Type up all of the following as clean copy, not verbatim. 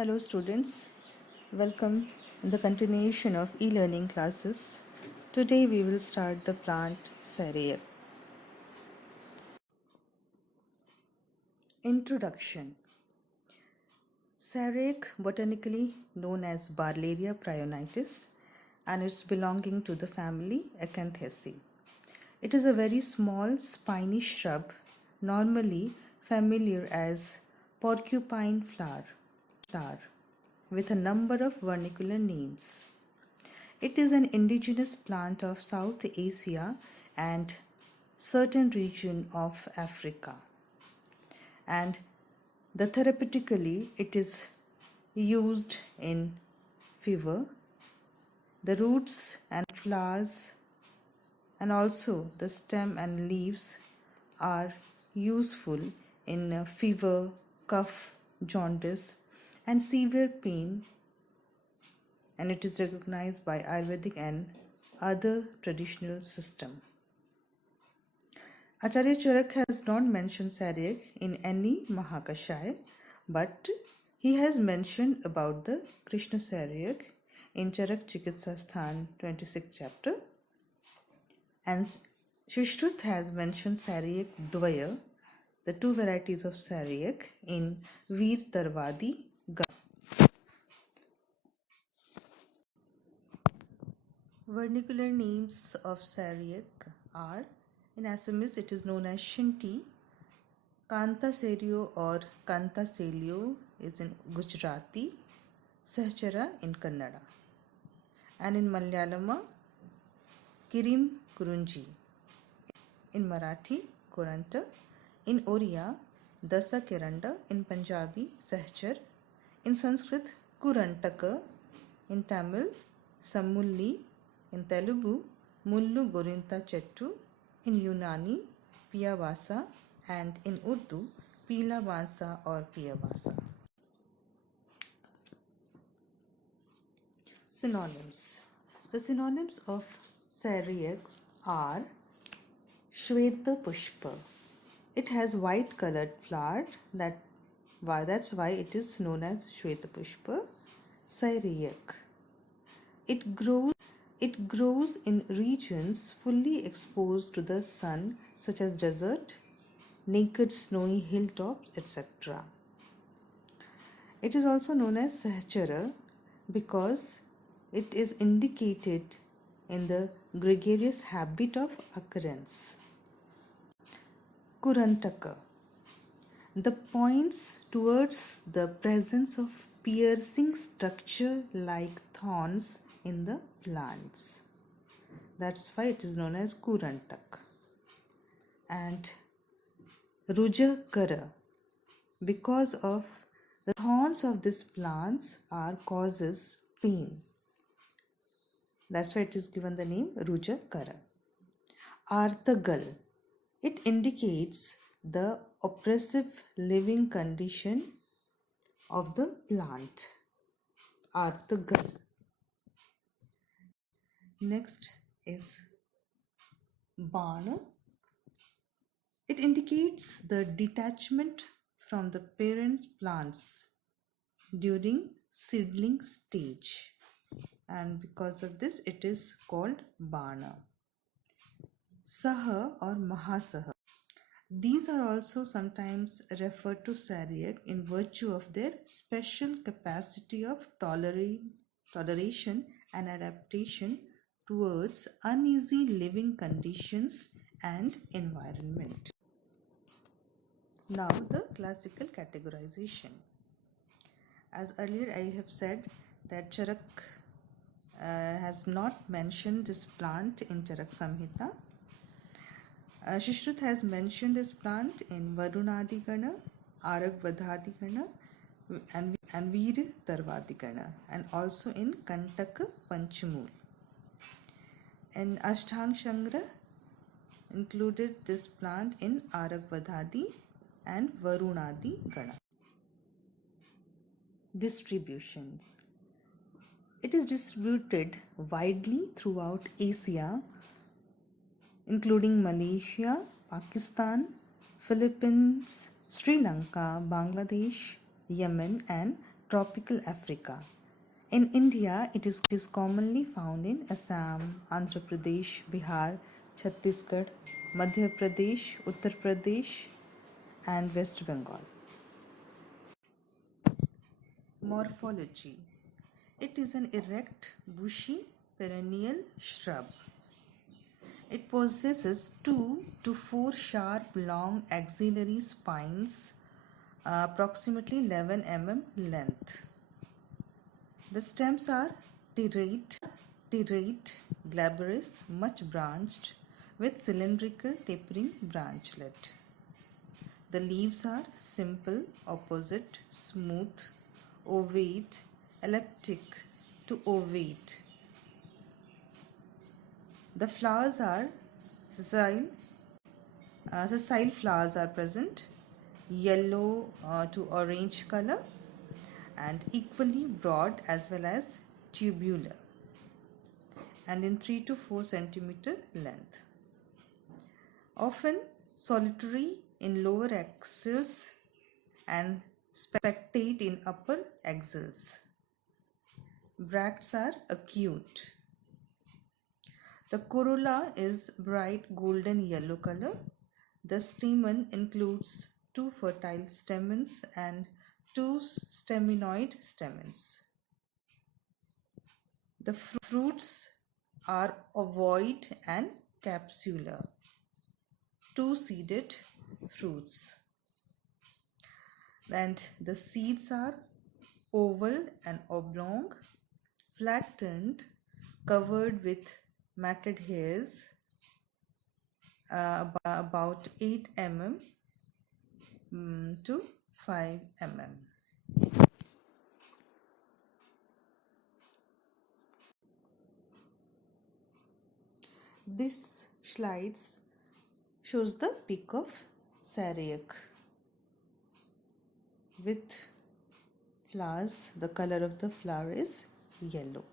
Hello students, welcome in the continuation of e-learning classes. Today we will start the plant Saireyak. Introduction. Saireyak, botanically known as Barleria prionitis, and it's belonging to the family Acanthaceae. It is a very small spiny shrub, normally familiar as porcupine flower, with a number of vernicular names. It is an indigenous plant of South Asia and certain region of Africa. And therapeutically it is used in fever. The roots and flowers and also the stem and leaves are useful in fever, cough, jaundice and severe pain, and it is recognized by Ayurvedic and other traditional system. Acharya Charak has not mentioned Saireyak in any Mahakashaya, but he has mentioned about the Krishna Saireyak in Charak Chikitsa Sthan 26th chapter, and Shushruth has mentioned Saireyak Dvaya, the two varieties of Saireyak, in Veer Tarvadi Gana. Vernicular names of Saireyak are, in Assamese it is known as Shinti, Kantaselio or Kantaselio is in Gujarati, Sahchara in Kannada, and in Malayalama Kirim Kurunji, in Marathi Kuranta, in Oriya Dasa Kiranda, in Punjabi Sahchar, in Sanskrit Kurantaka, in Tamil Samulli, in Telugu Mullu Gorinta Chettu, in Unani Piyavasa, and in Urdu Pilavasa or Piyavasa. Synonyms. The synonyms of Saireyak are Shweta Pushpa. It has white colored flower, that's why it is known as Shweta Pushpa. Saireyak. It grows in regions fully exposed to the sun, such as desert, naked snowy hilltops, etc. It is also known as Sahchara because it is indicated in the gregarious habit of occurrence. Kurantaka. The points towards the presence of piercing structure like thorns in the plants. That's why it is known as Kurantak. And Rujakara, because of the thorns of these plants causes pain. That's why it is given the name Rujakara. Arthagal. It indicates the oppressive living condition of the plant. Arthagal. Next is Bana. It indicates the detachment from the parent plants during seedling stage, and because of this it is called Bana. Saha or Mahasaha. These are also sometimes referred to Saireyak in virtue of their special capacity of toleration and adaptation towards uneasy living conditions and environment. Now the classical categorization. As earlier I have said that Charak has not mentioned this plant in Charak Samhita. Shushruth has mentioned this plant in Varunadi Gana, Aragvadhadi Gana and Veer Tarvadi Gana, and also in Kantaka Panchamul. And Ashtang Shangra included this plant in Aragvadhadi and Varunadi Gana. Distribution. It is distributed widely throughout Asia, including Malaysia, Pakistan, Philippines, Sri Lanka, Bangladesh, Yemen and tropical Africa. In India, it is commonly found in Assam, Andhra Pradesh, Bihar, Chhattisgarh, Madhya Pradesh, Uttar Pradesh, and West Bengal. Morphology. It is an erect, bushy, perennial shrub. It possesses 2 to 4 sharp, long axillary spines, approximately 11 mm length. The stems are terate, glabrous, much branched, with cylindrical tapering branchlet. The leaves are simple, opposite, smooth, ovate, elliptic to ovate. The flowers are sessile. Sessile flowers are present, yellow to orange color, and equally broad as well as tubular, and in 3 to 4 centimeter length. Often solitary in lower axils and spectate in upper axils. Bracts are acute. The corolla is bright golden yellow color. The stamen includes 2 fertile stamens and 2 staminoid stamens. The fruits are ovoid and capsular, 2-seeded fruits. And the seeds are oval and oblong, flattened, covered with matted hairs, about 8 mm to 5 mm. This slides shows the peak of Saireyak with flowers. The color of the flower is yellow.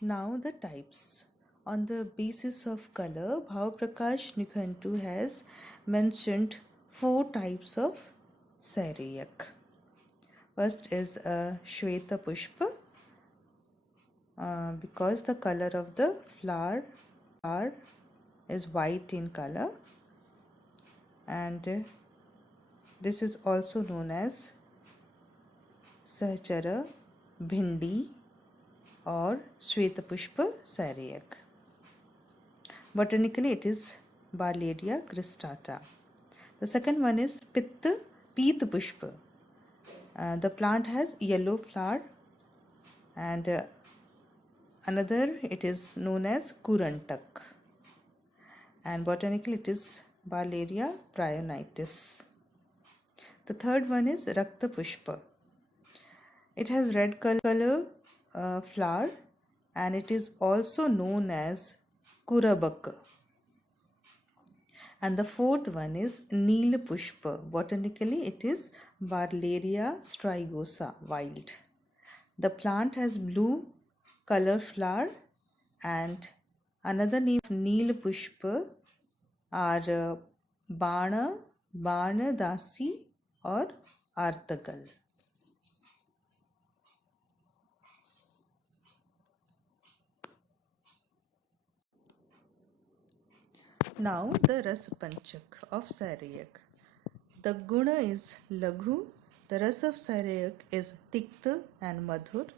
Now the types. On the basis of color, Bhavaprakash Nikhantu has mentioned 4 types of Saireyak. First is Shweta Pushpa, because the color of the flower is white in color, and this is also known as Sahachara Bhindi or Shweta Pushpa Saireyak. Botanically, it is Barlaria cristata. The second one is Pita Pushpa. The plant has yellow flower, and another it is known as Kurantak, and botanically it is Barlaria prionitis. The third one is Rakta Pushpa. It has red color flower, and it is also known as Kurabaka. And the fourth one is Neel Pushpa. Botanically it is Barlaria strigosa wild. The plant has blue color flower, and another name of Neel Pushpa are Bana Dasi or Artagal. Now the Raspanchak of Saireyak. The guna is Laghu. The ras of Saireyak is Tikta and Madhur.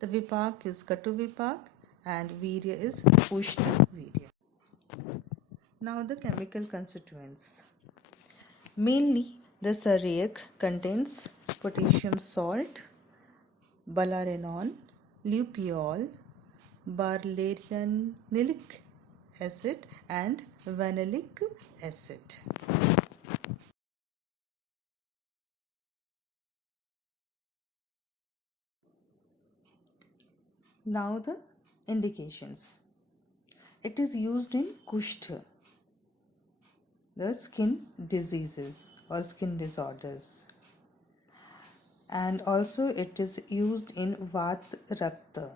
The vipak is Katu vipak, and virya is Ushna virya. Now the chemical constituents. Mainly the Saireyak contains potassium salt, balarenon, lupiol, barlarianilic acid, and vanillic acid. Now the indications. It is used in Kushtha, the skin diseases or skin disorders, and also it is used in Vat Rakta,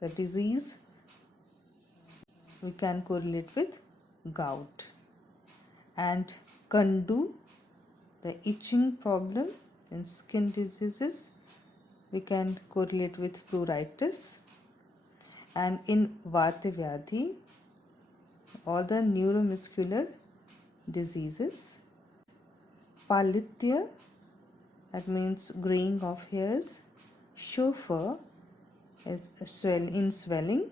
the disease we can correlate with gout, and Kandu The itching problem in skin diseases we can correlate with pruritus, and in Vata Vyadhi, all the neuromuscular diseases. Palitya, that means graying of hairs. Shofar is swelling.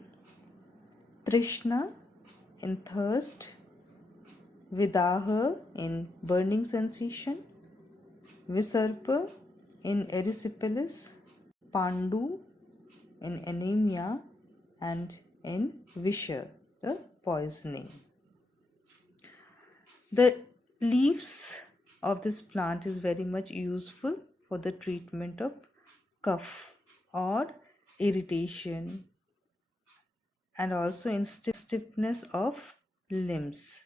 Trishna in thirst. Vidaha in burning sensation. Visarpa in erysipelas. Pandu in anemia, and in Visha, the poisoning. The leaves of this plant is very much useful for the treatment of cough or irritation, and also in stiffness of limbs.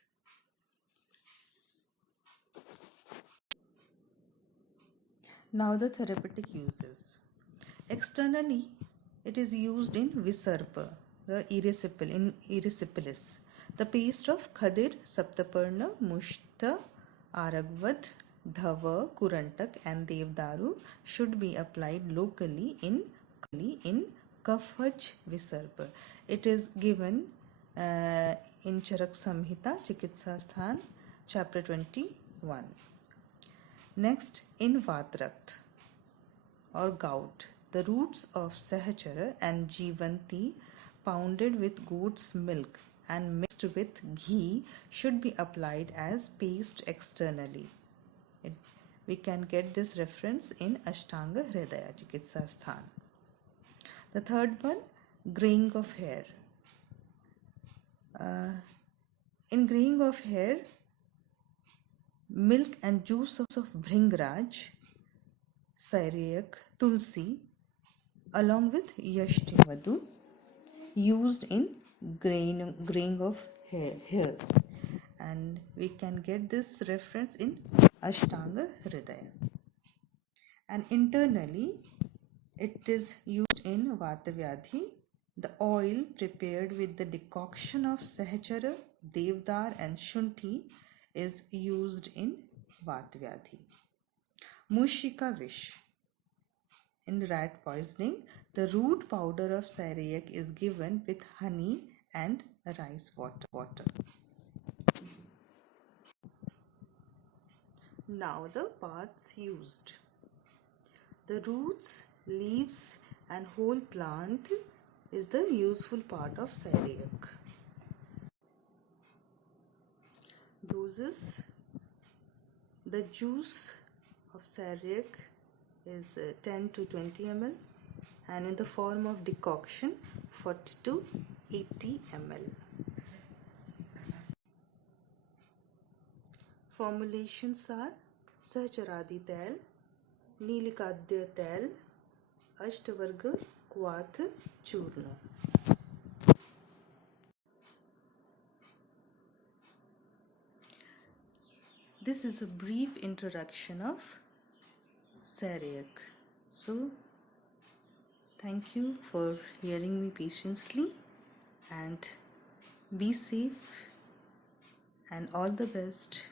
Now the therapeutic uses. Externally, it is used in Visarpa, the erysipelas. The paste of Khadir, Saptaparna, Mushta, Aragvad, Dhava, Kurantak and Devdaru should be applied locally in Kafaj Visarpa. It is given in Charak Samhita, Chikitsa Sthan, chapter 21. Next, in Vatrakt or gout, the roots of Sahachara and Jivanti pounded with goat's milk and mixed with ghee should be applied as paste externally. We can get this reference in Ashtanga Hridaya Chikitsa Sthan. The third one, graying of hair. In graying of hair, milk and juice of Bhringraj, Saireyak, Tulsi along with Yashti Madhu used in graying of hairs, and we can get this reference in Ashtanga Hridaya. And internally it is used in Vata Vyadhi. The oil prepared with the decoction of Sahachara, Devdar and Shunti is used in Vata Vyadhi. Mushika Vish. In rat poisoning, the root powder of Saireyak is given with honey and rice water. Now the parts used. The roots, leaves and whole plant is the useful part of Saireyak. Doses. The juice of Saireyak is 10 to 20 ml, and in the form of decoction 40 to 80 ml. Formulations are Sahacharadi Tel, Neelikadya Tel, Ashtavarga Kwath Churna. This is a brief introduction of Saireyak. So, thank you for hearing me patiently, and be safe and all the best.